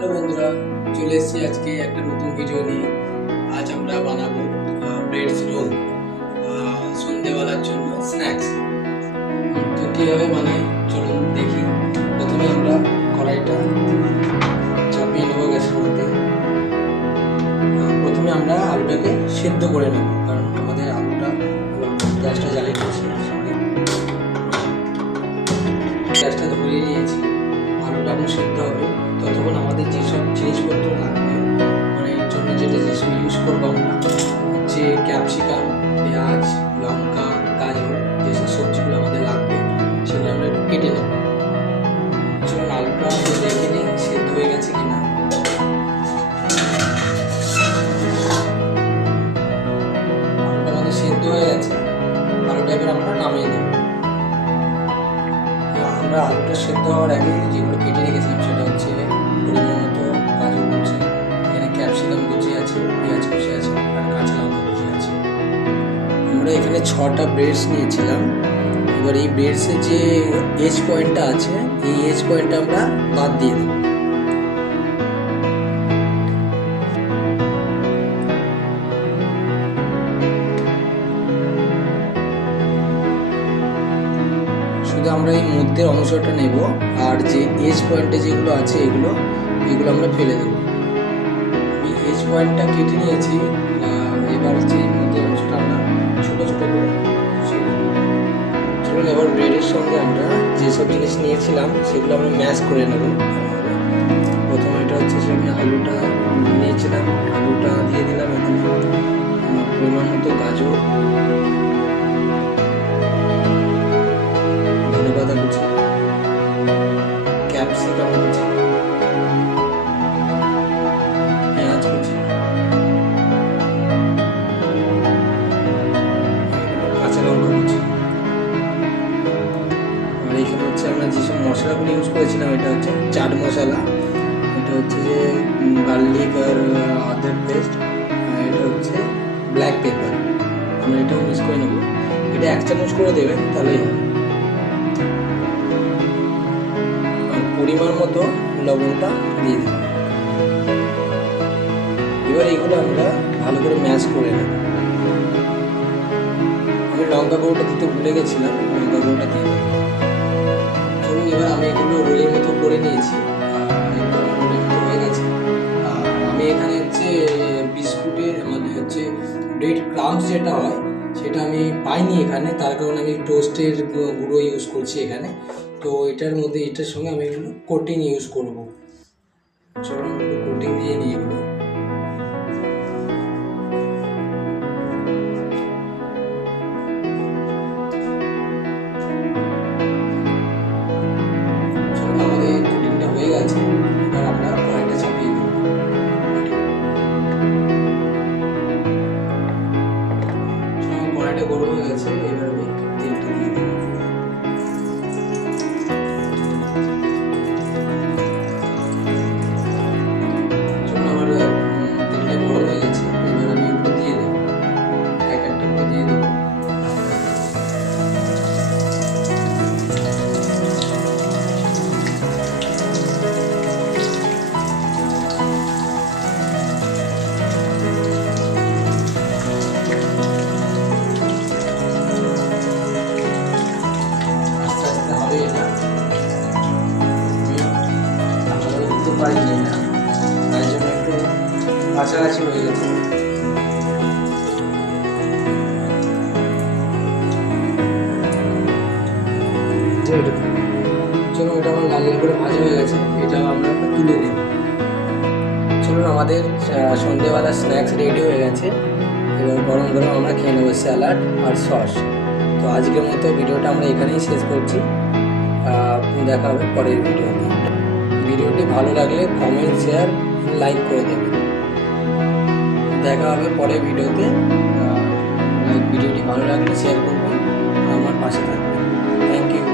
Hello বন্ধুরা, চলে এসেছি আজকে একটা নতুন ভিডিও নিয়ে। আজ আমরা বানাবো ব্রেড রোল, সন্ধ্যেবেলার জন্য স্ন্যাক্স। তো কীভাবে বানাই চলুন দেখি। প্রথমে আমরা কড়াইটা চাপিয়ে নেবো গ্যাসের মধ্যে। প্রথমে আমরা আলুটাকে সেদ্ধ করে নেব, কারণ আমাদের আলুটা গ্যাসটা জ্বালিয়ে দিয়েছি, গ্যাসটা ধরিয়ে নিয়েছি। আলুটা এখন সেদ্ধ হবে, ততক্ষণ আমাদের যেসব জিনিসপত্র লাগবে, মানে এর জন্য যেটা জিনিস ইউজ করবো আমরা হচ্ছে ক্যাপসিকাম, পেঁয়াজ, লঙ্কা, গাজর, যেসব সবজিগুলো আমাদের লাগবে সেগুলো আমরা একটু কেটে নেব। চলুন আলুটা আমাদের দেখে নিই সেদ্ধ হয়ে গেছে কিনা। আলুটা আমাদের সেদ্ধ হয়ে গেছে, আলুটা এবার আমরা নামিয়ে নেব। আমরা আলুটা সেদ্ধ হওয়ার আগে যেগুলো কেটে রেখেছিলাম সেটা হচ্ছে পরিমাণ মতো গাজর কুচি, এখানে ক্যাপসিকাম কুচি আছে, পেঁয়াজ কুচি আছে, আর কাঁচা লঙ্কা কুচি আছে। আমরা এখানে 6টা ব্রেডস নিয়েছিলাম। এবার এই ব্রেডসের যে এজ পয়েন্টটা আছে, এই এজ পয়েন্টটা আমরা বাদ দিয়ে দেব। শুধু আমরা এই মধ্যের অংশটা নেব, আর যে এজ পয়েন্টে যেগুলো আছে এগুলো আমরা ফেলে দেবো। আমি এজ পয়েন্টটা কেটে নিয়েছি। এবার যে মধ্যের অংশটা আমরা ছোটো ছোটো করে চলুন এবার ব্রেডের সঙ্গে আমরা যেসব জিনিস নিয়েছিলাম সেগুলো আমরা ম্যাশ করে নেব। প্রথমে এটা হচ্ছে যে আমি আলুটা নিয়েছিলাম, আলুটা দিয়ে দিলাম। এখন পরিমাণ মতো গাজর, ধনেপাতা কুচি, ক্যাপসিকাম কুচি, পেঁয়াজ কুচি, কাঁচা লঙ্কা কুচি। আর এখানে হচ্ছে আমরা যেসব মশলাগুলো ইউজ করেছিলাম, এটা হচ্ছে চাট মশলা, এটা হচ্ছে যে গার্লিক আর আদার পেস্ট, আর এটা হচ্ছে ব্ল্যাক পেপার। আমরা এটাও মিক্স করে নেব। এটা 1 চামচ করে দেবেন, তাহলেই হবে। পরিমাণ মতো লবণটা দিয়ে দিই। এবার এগুলো আমরা ভালো করে ম্যাশ করে নেব। আমি লঙ্কা গুঁড়োটা দিতে ভুলে গেছিলাম, লঙ্কা গুঁড়োটা দিয়ে দেবো। চলুন এবার আমি এগুলো রোলের মতো করে নিয়েছি, এগুলো রোলের মতো হয়ে গেছে। আমি এখানে হচ্ছে বিস্কুটের মানে হচ্ছে ব্রেড ক্রাম্বস যেটা হয় সেটা আমি পাইনি এখানে, তার কারণে আমি টোস্টের গুঁড়ো ইউজ করছি এখানে। তো এটার মধ্যে এটার সঙ্গে আমি এগুলো কোটিং ইউজ করব। চলুন কোটিং দিয়ে নিই এগুলো। চলুন আমাদের কোটিংটা হয়ে গেছে, এবার আমরা কড়াইটা চাপিয়ে দেবো। চলুন কড়াইটা গরম হয়ে গেছে, এবার আমি তেলটা দিয়ে দেবো। পারিনি না, তাই জন্য একটু কাছাকাছি হয়ে গেছে। চলুন এটা আমার লাল লাল করে ভাজা হয়ে গেছে, এটা আমরা তুলে নেব। চলুন আমাদের সন্ধ্যেবেলা স্ন্যাক্স রেডি হয়ে গেছে। এবার গরম গরম আমরা খেয়ে নেবো স্যালাড আর সস। তো আজকের মতো ভিডিওটা আমরা এখানেই শেষ করছি। দেখা হবে পরের ভিডিওতে। ভিডিওটি ভালো লাগলে কমেন্ট, শেয়ার, লাইক করে দেবেন। দেখা হবে পরের ভিডিওতে। ভিডিওটি ভালো লাগলে শেয়ার করবেন, আমার পাশে থাকবেন। Thank you.